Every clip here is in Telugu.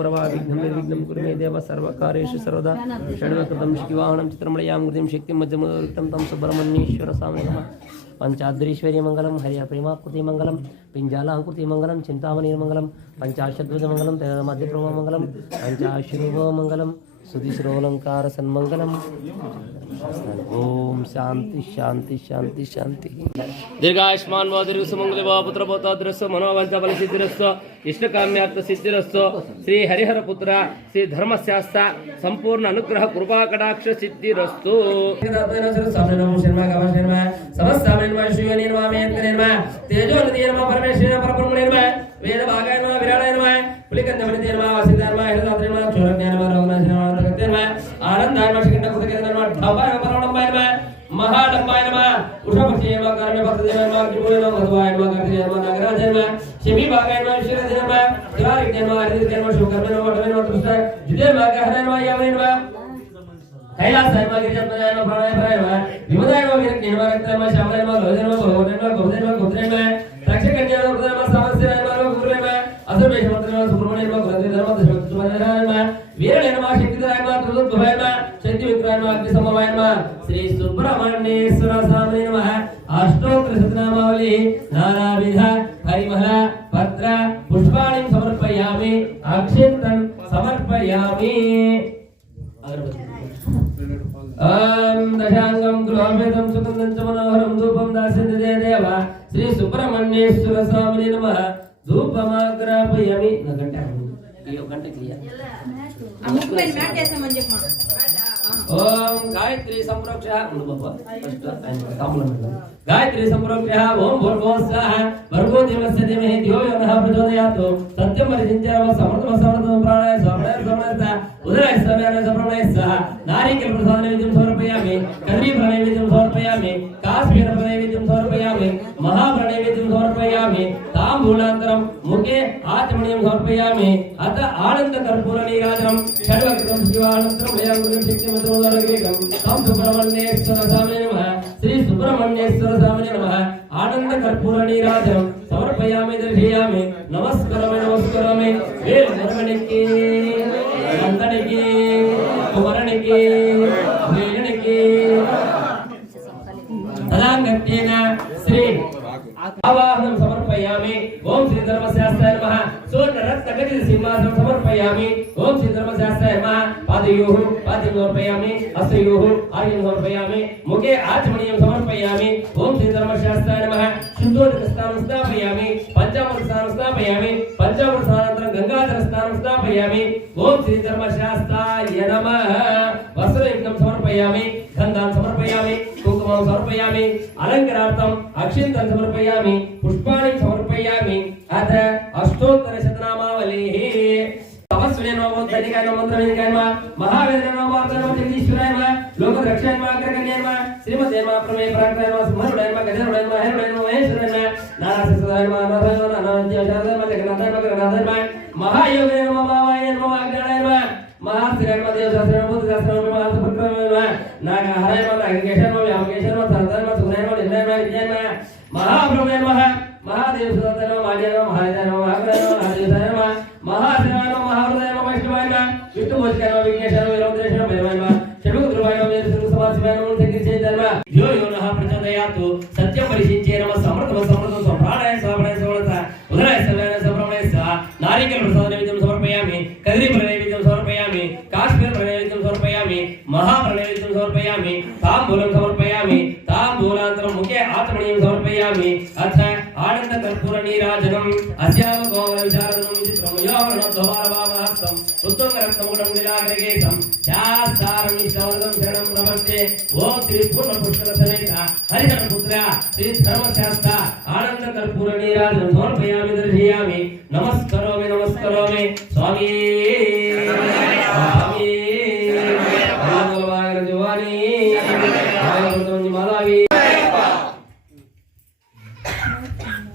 प्रभा विघ्नं निर्विघ्नं कुरु मे देव सर्वकार्येषु सर्वदा षड्वकृतं शिवाहनं चित्रमणयां कृतिं शक्तिं मध्यमोक्तं तं सुब्रह्मण्येश्वर स्वामिने नमः पंचाद्रीश्वर्यमंगलम हरिया प्रेमाकृतिमंगलम पिंजालांकृतिमंगलम चिंतामणिमंगलम पंचाशद्वजमंगलम मध्यप्रभमंगलम पंचाशुभमंगलम सुधिश्रोलंकार सन्मंगलम। ओम शांति शांति शांति शांति। दीर्घायुष्मान व दीर्घ सुमंगल व पुत्र पौत्रादृश्य मनोवांछा बल सिद्धिरस्व इष्टकाम्यार्थ सिद्धिरस्व श्री हरिहर पुत्र श्री धर्मशास्त्र संपूर्ण अनुग्रह कृपा कटाक्ष सिद्धिरस्तु। तेजो नदी परमेश्वर परब्रह्मणे नमः वेद भागाय नमः विराटाय नमः पुलिकंदमणि नमः वासिदाय नमः हिरदात्रे नमः चोरज्ञान नमः रघुनाथ नमः जगते नमः आनंदाय नमः शिखंड कुतके नमः ढाबाय परमणमाय नमः महाडंबाय नमः उषापक्षे नमः कर्मे भक्तदेव नमः त्रिभुवन नमः मधुवाय नमः कर्तये नमः नागराज नमः शिवी भागाय नमः शिरदे नमः शिरारिज्ञ नमः हरिज्ञ नमः शुभकर्मे नमः वटवे नमः तुष्टाय जिते नमः हरे नमः यावे नमः कैलास नमः गिरिजनपदाय नमः प्राणाय पराय नमः विमुदाय नमः वीरज्ञ नमः रक्ताय नमः श्यामलाय नमः लोचनाय नमः भगवते नमः गोपते नमः गोपते नमः रक्षकन्याय नमः गुरुदेव नमः सामस्याय नमः गुरुदेव नमः असुरमेश मंत्र नमः सुब्रह्मण्य नमः गुरुदेव धर्म दशवक्तुमाय नमः वीरले नमः शक्तिधराय नमः त्रिलोकभवाय नमः शक्ति विक्राय नमः अग्निसमवाय नमः श्री सुब्रह्मण्येश्वर स्वामिने नमः अष्टोत्तर शतनामावली नानाविध परिमल पत्र पुष्पाणि समर्पयामि अक्षिंतं समर्पयामि। दशांगं गृहभेदं सुगंधं च मनोहरं धूपं दास्यन्ते देव श्री सुब्रह्मण्येश्वर स्वामिने नमः धूपमाग्रापयामि। घंटे क्लियर ओम गायत्री संप्रोक्षः गायत्री संप्रोक्षः ओम भूर्भुवः स्वः भर्गो देवस्य धीमहि धियो यो नः प्रचोदयात् सत्यं परिचिन्त्य समर्थं प्राणाय स्वामनाय समर्थ उदराय समयाय समप्रणाय सह नारिकेल प्रसाद नैवेद्यं समर्पयामि कदली प्रणैवेद्यं समर्पयामि काश्मीर प्रणैवेद्यं समर्पयामि महाप्रणैवेद्यं समर्पयामि ताम्बूलान्तरं मुखे आचमनीयं समर्पयामि अथ आनंद कर्पूर नीराजनं षड्वक्त्रं शिवानन्तरं वयाङ्गुलं शक्तिमतोदरग्रेकं तं सुब्रह्मण्येश्वर स्वामिने नमः श्री सुब्रह्मण्येश्वर स्वामिने नमः आनंद कर्पूर नीराजनं समर्पयामि दर्शयामि नमस्करामि वेल मुरमणिके नंदनिके कुमरनिके वेलनिके तदांगत्येन श्री आवाहनं समर्पयामि ओम श्री धर्मशास्त्राय नमः स्वर्ण रत्न खचित सिंहासनं समर्पयामि ओम श्री धर्मशास्त्राय नमः पादयोः पाद्यं समर्पयामि हस्तयोः आर्घ्यं समर्पयामि मुखे आचमनीयं समर्पयामि ओम श्री धर्मशास्त्राय नमः शुद्धोदक स्नानं स्थापयामि पंचामृत स्नानं स्थापयामि पंचामृत स्नानानन्तरं गंगाजल स्नानं स्थापयामि ओम श्री धर्मशास्त्राय नमः वस्त्रयुक्तं समर्पयामि गन्धान् समर्पयामि कुङ्कुमं समर्पयामि अलङ्कारार्थम् अक्षिन्तं समर्पयामि पुष्पाणि समर्पयामि अथ अष्टोत्तर शतनामावलिः तपस्विने नमो दैनिकाय नमो मंत्रवेदिकाय नमः महावेदने नमो वार्ताय जगदीश्वराय नमः लोकरक्षाय नमः अग्रगण्याय नमः श्रीमते नमः प्रमेय पराक्रमाय नमः स्मरुडाय नमः गजरुडाय नमः हेरुडाय नमः महेश्वराय नमः नारायणाय नमः नारायणाय नमः अनन्त्याचार्याय नमः जगन्नाथाय नमः गणनाथाय नमः महायोगाय नमः महामायाय नमः अज्ञानाय नमः महास्त्रियाय नमः देवशास्त्राय नमः बुद्धशास्त्राय नमः महासपक्रमाय नमः नागहराय नमः नागकेशाय नमः व्यामकेशाय नमः सारदाय नमः सुखदाय नमः निन्दाय नमः विद्याय नमः महाप्रभवे नमः महादेव सुदाय नमः महादेव नमः महादेव नमः महादेव नमः महादेवाय नमः महाहृदय नमः वैष्णवाय नमः विष्णुभोजकाय नमः विघ्नेशाय नमः वीरभद्रेशाय नमः भैरवाय नमः षड्वक्त्रवाय नमः वीरसिंहसमासिवाय नमः शक्तिचैतन्याय नमः धियो यो नः प्रचोदयात् सत्यं परिशिच्य नमः समर्थं स्वप्राणाय स्वापणाय समर्थ उदराय समयाय समप्रणाय सह नारिकेल प्रसाद नैवेद्यं समर्पयामि कदली प्रणैवेद्यं समर्पयामि काश्मीर प्रणैवेद्यं समर्पयामि महाप्रणैवेद्यं समर्पयामि ताम्बूलं समर्पयामि ताम्बूलान्तरं मुखे आचमनीयं समर्पयामि अथ आनंद कर्पूर नीराजनम् अस्याम गौर विचारदनं चित्रं योगणोद्धवारवामहस्तं उत्तुङ्गरत्नमुखं नीलाग्रगेशं शास्तारं निष्ठावरदं शरणं प्रपद्ये ओम श्री पूर्ण पुष्कर समेत हरिहर पुत्र श्री धर्मशास्त्र आनंद कर्पूर नीराजनं समर्पयामि दर्शयामि नमस्करोमि नमस्करोमि स्वामी स्वामी भगवान जवानी भगवान मालावी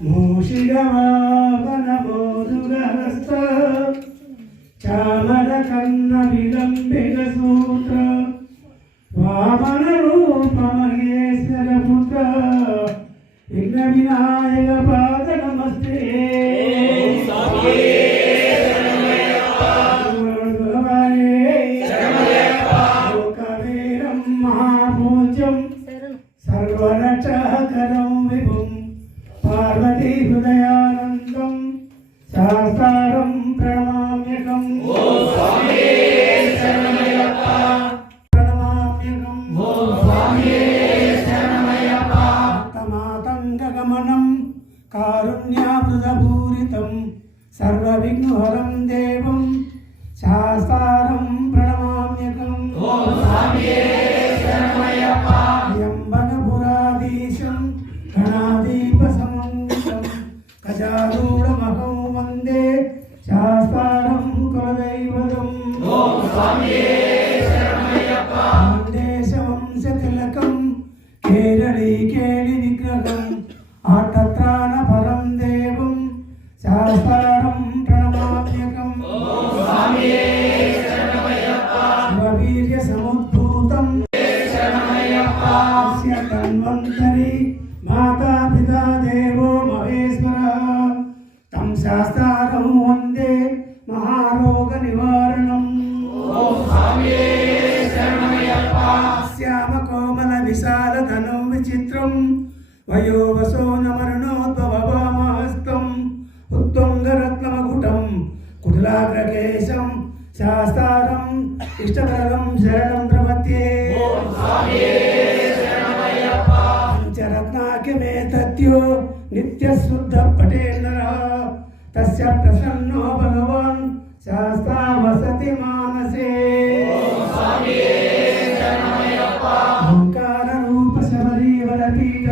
मूषिगवावनमोदुरहस्त चामरकन्न विलम्बितसूत्र वामनरूपमहेश्वर पुत्र विघ्नविनायक पाद नमस्ते। సమన్వితం సర్వవిఘ్నహరం దేవం శాస్తారం ప్రణమామ్యకం యంబనపురాధీశం గణాదీపసమన్వితం గజారూఢమహం వందే శాస్తారం కులదైవతం వందేశవంశతిలకం కేరళీకేళి విగ్రహం ఆటత్రాణపరం దేవం శాస్తారం ప్రణమామ్యకం శివవీర్యసముద్భూతం తన్వంతరి మాతా పితా దేవో మహేశ్వరः తం శాస్తారం వందే మహారోగ నివారణం శ్యామ కోమల విశాల ధనం విచిత్రం వయోవసో నమరుణోద్భవమాస్తం ఉత్తుంగరత్నమకుటం కుటిలాగ్రకేశం శాస్తారం ఇష్టవరం శరణం ప్రపద్యే పంచరత్నాఖ్యమే తత్యో నిత్యశుద్ధ పటేన్నరः తస్య ప్రసన్నో భగవాన్ శాస్తా వసతి మానసే ఓంకార రూప శబరీవర పీఠ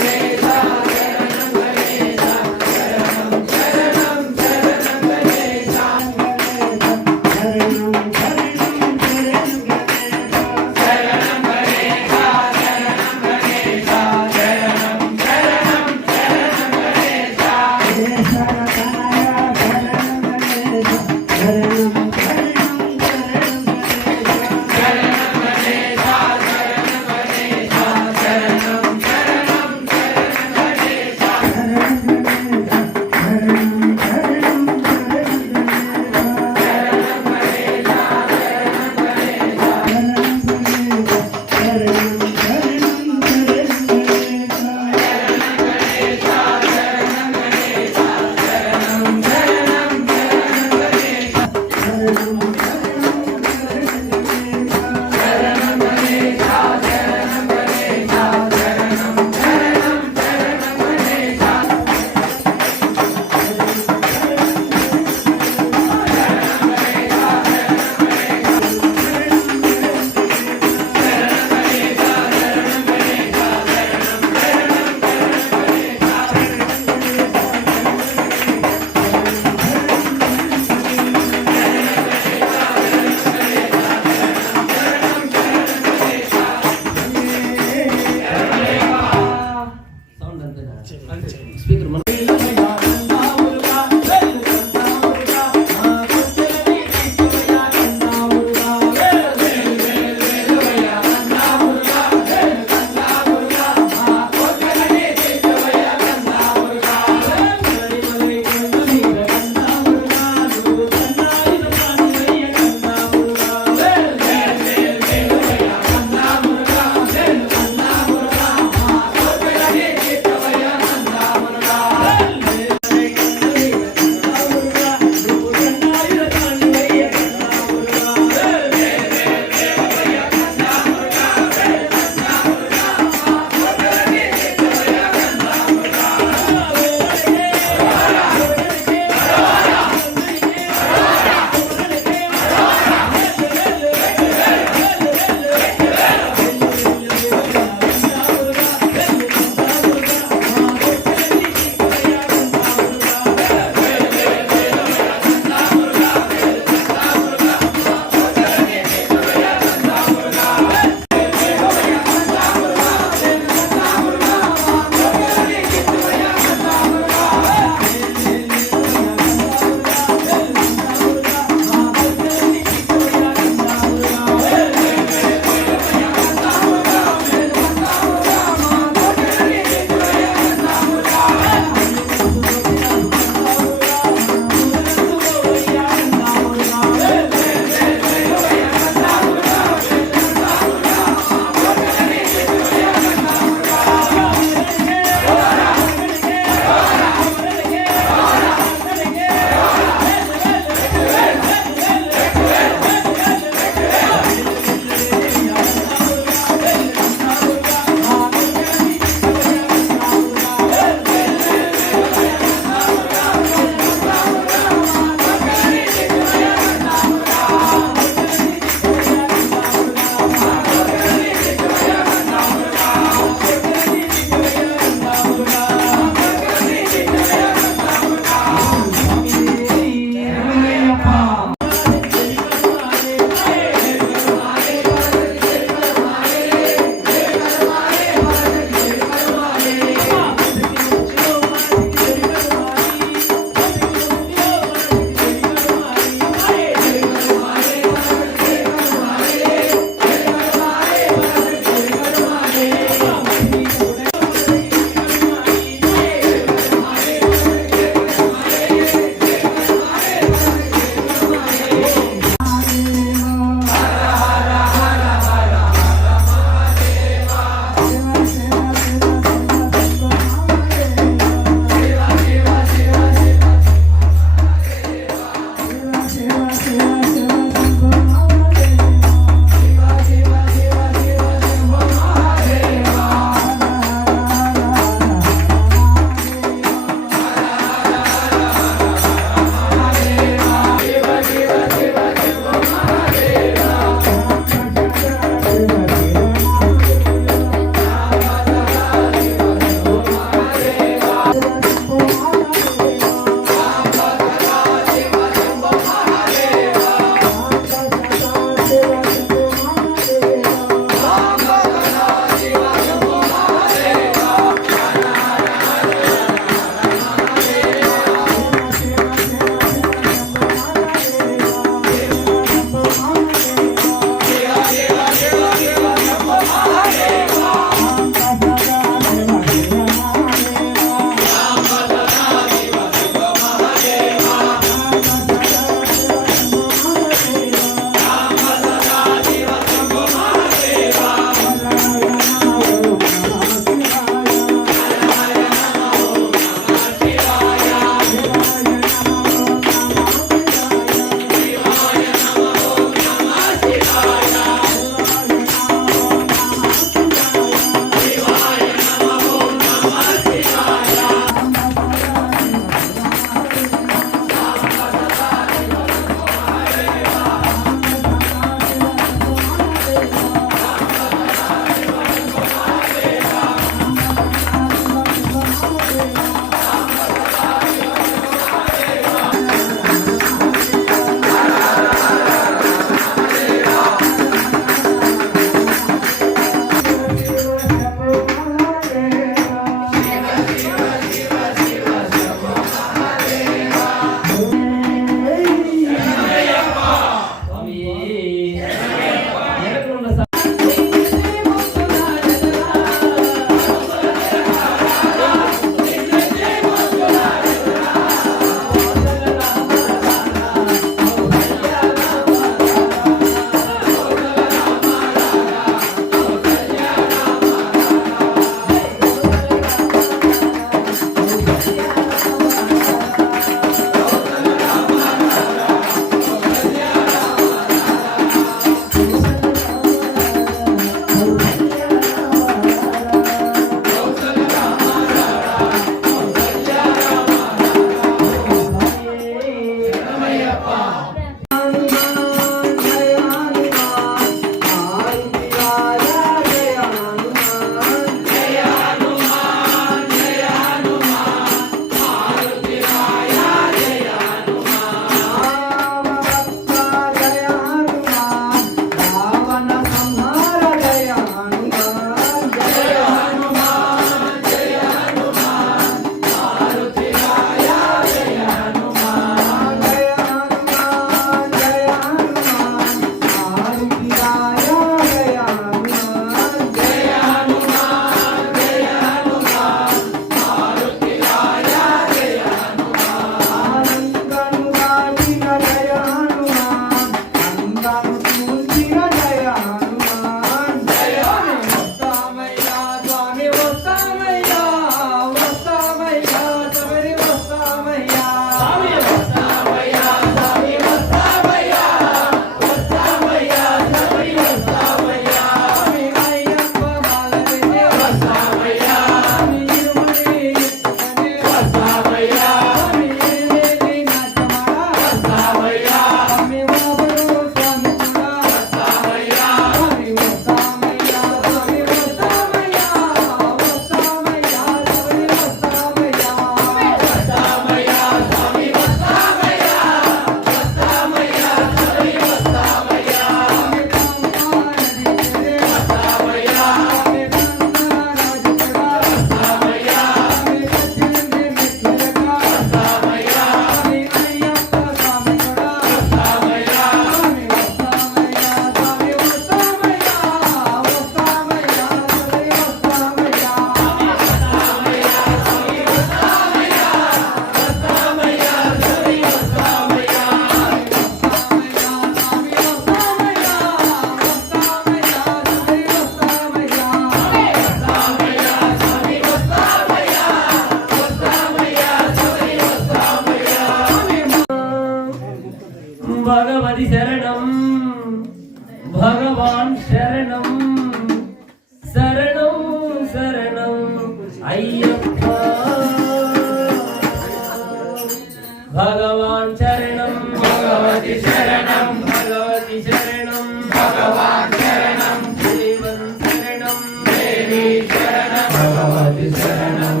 భగవాన్ శరణం భగవతి శరణం భగవతి శరణం భగవాన్ శరణం దేవం శరణం దేవి శరణం భగవతి శరణం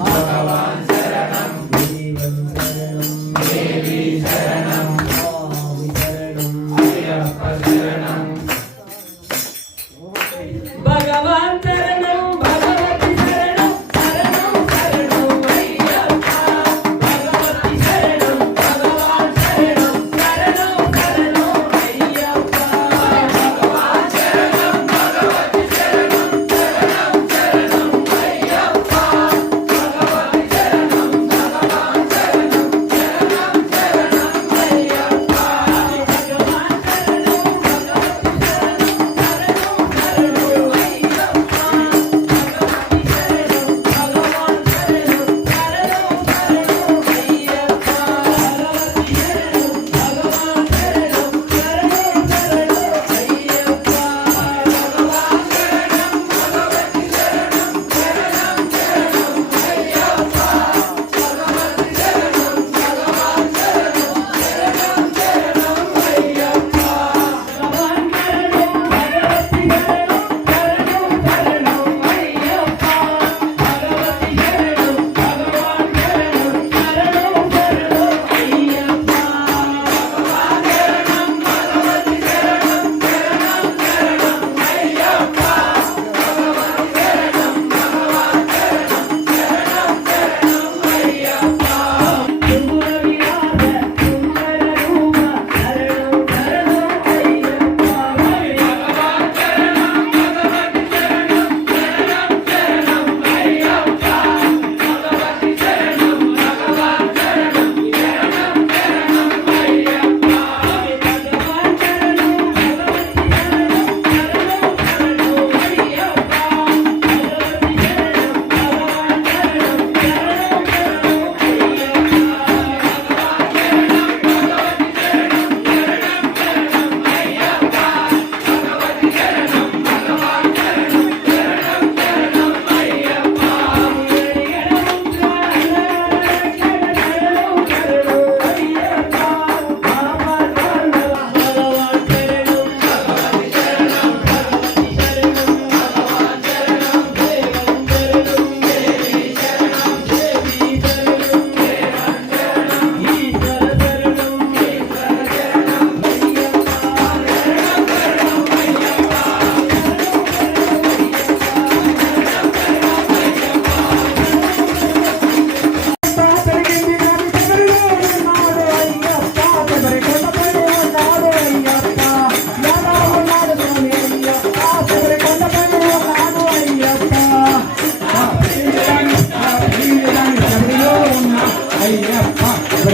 భగవాన్ శరణం దేవం శరణం దేవి శరణం స్వామి శరణం అయ్యప్ప శరణం భగవాన్ శరణం భగవతి శరణం శరణం శరణం అయ్యప్ప భగవతి శరణం భగవాన్ శరణం శరణం శరణం అయ్యప్ప భగవాన్ శరణం భగవతి శరణం శరణం శరణం అయ్యప్ప భగవతి శరణం భగవాన్ శరణం శరణం శరణం అయ్యప్ప భగవాన్ శరణం భగవతి శరణం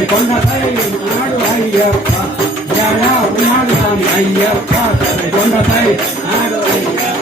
కొండపై నాడు అయ్యప్ప జడా ఉన్నాడు స్వామి అయ్యప్ప కొండపై నాడు అయ్యప్ప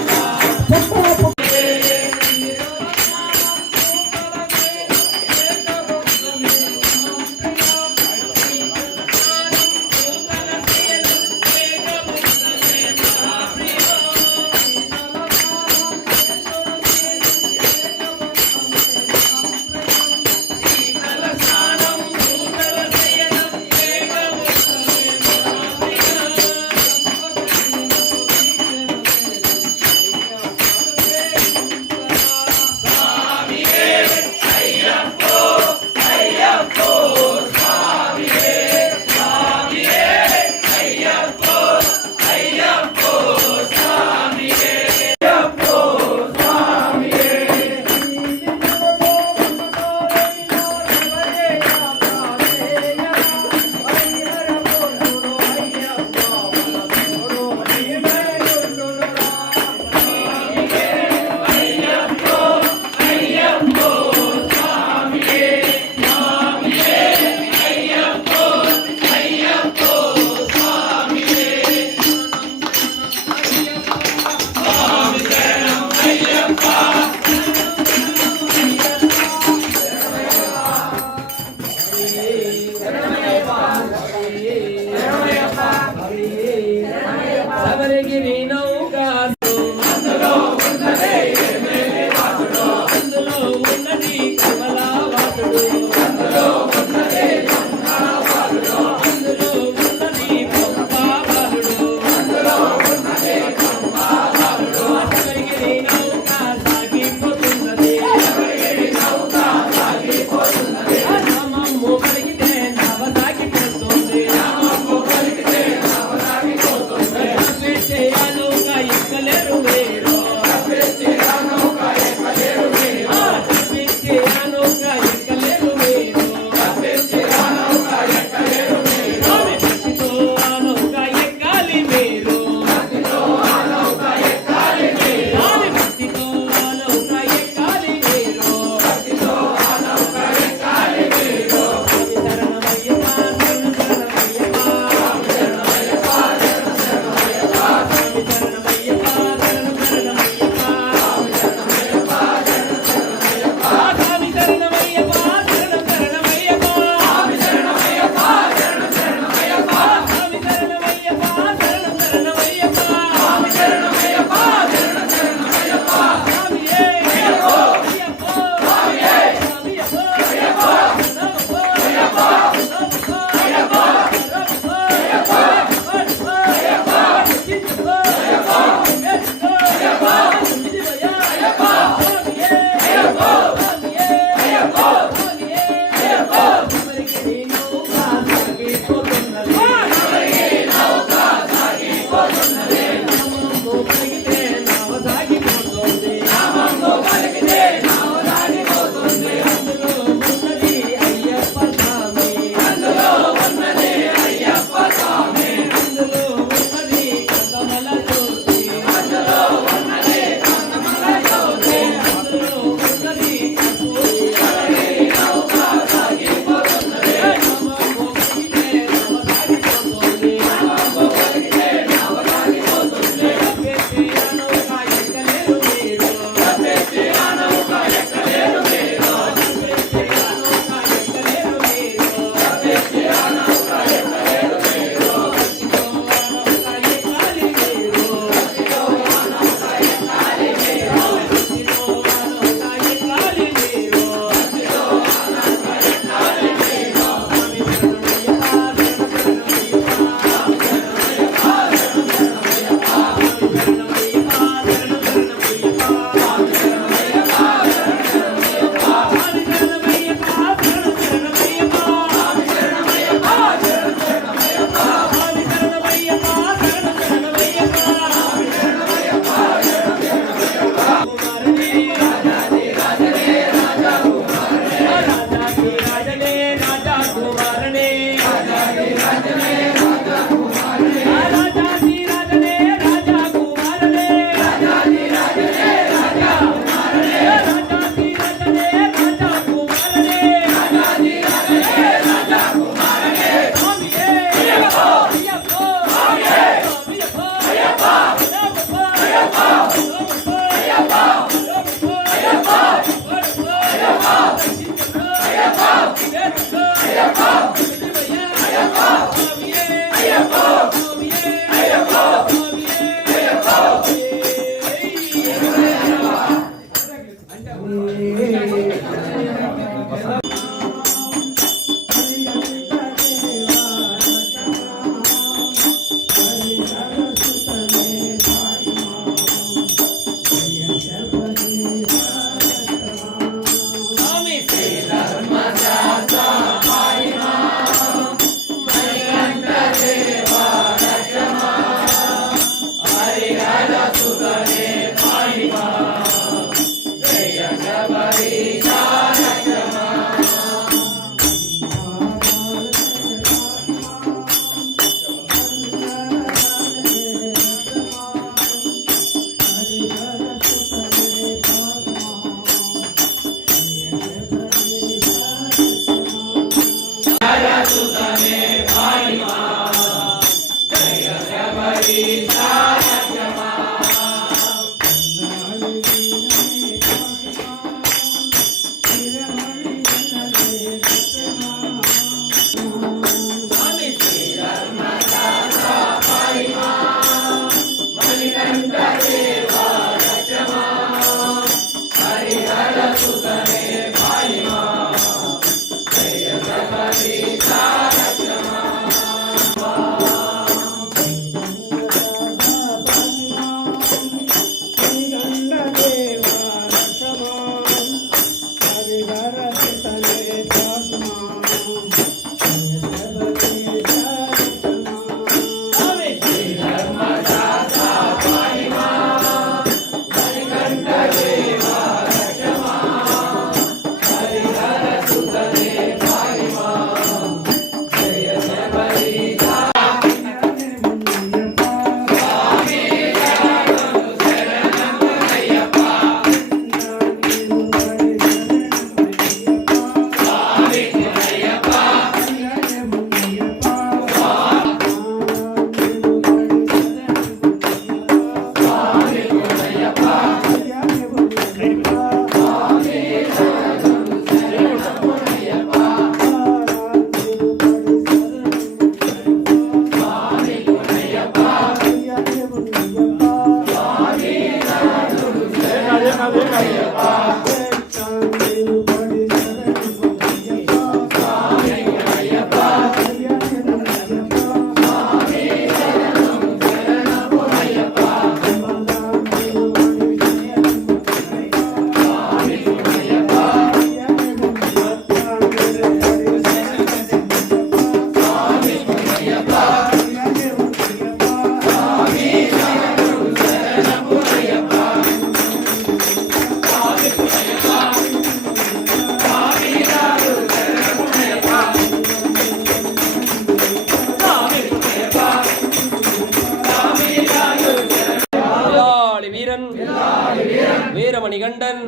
வீரமணிகண்டன்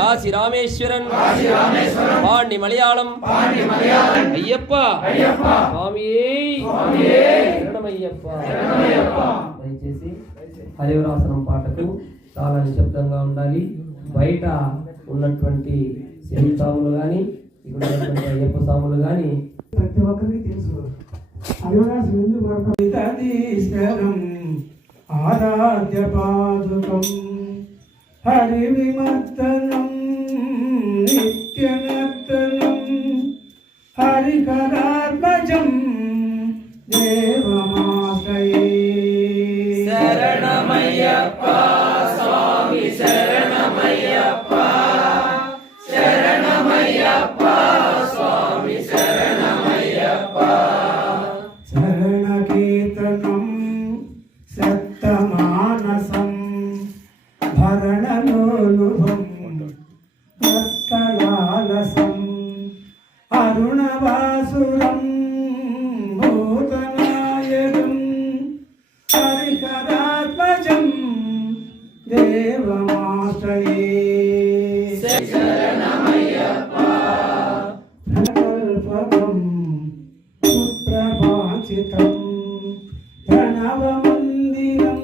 காசி ராமேஸ்வரன் பாண்டி மலையாளம் ஐயப்பா స్వామియే శరణమయ్యప్ప. దయచేసి హరివరాసనం పాటకు చాలా నిశ్శబ్దంగా ఉండాలి. బయట ఉన్నటువంటి శని సాములు కానీ ఇక్కడ ఉన్నటువంటి అయ్యప్ప సాములు కానీ ప్రతి ఒక్కరికి తెలుసు. హరివరాసం ఎందుకు పడతాం? ఆరాధ్య పాదుకం హరి విమర్దనం నిత్యనర్తనం హరికరాత్మజం దేవమాశ్రయే. శరణమయ్యప్ప స్వామి శరణమయ్యప్ప శరణమయ్యప్ప స్వామి శరణమయ్యప్ప. శరణ కీర్తనం సత్తమానసం భరణలోలుభం భక్తలాలసం అరుణవాసురం భూతనాయకం హరిహరాత్మజం దేవమాశ్రయే. శరణమయ్యప్ప ప్రకల్పకం సుప్రభాషితం ప్రణవమందిరం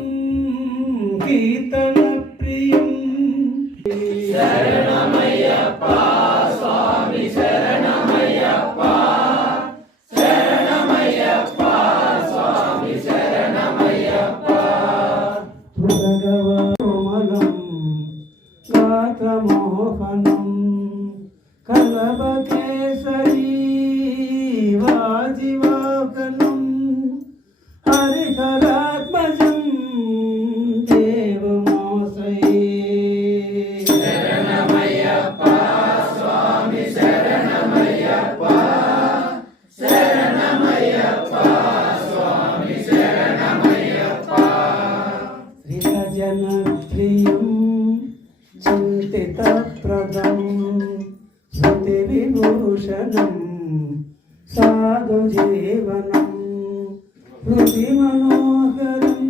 కీర్తన ప్రియం. శరణమయ్యప్ప స్వామి శరణమయ్యప్ప శరణమయ్యప్ప స్వామి శరణమయ్యప్ప. భగవమలం గాత్రమోహనం కలవకేసరీ వాజివాకనం హరిహరాత్మజం దేవమాశ్రయే. శరణమయ్యప్ప స్వామి శరణమయ్యప్ప శరణమయ్యప్ప స్వామి శరణమయ్యప్ప. శ్రీజనప్రియం చింతితప్రదం శృతివిభూషణం సాధుజీవనం హృది మనోహరం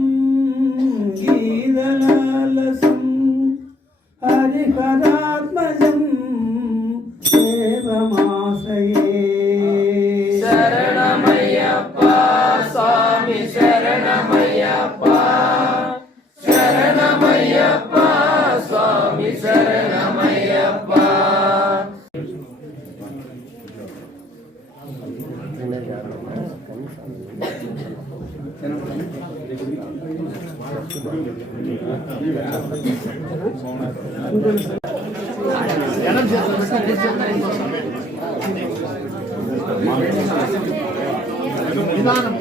గీతలాలసం హరిహరాత్మజం దేవమాశ్రయే. శరణమయ్యప్ప స్వామి శరణమయ్యప్ప శరణమయ్యప్ప స్వామి శరణమయ్యప్ప. నిదానం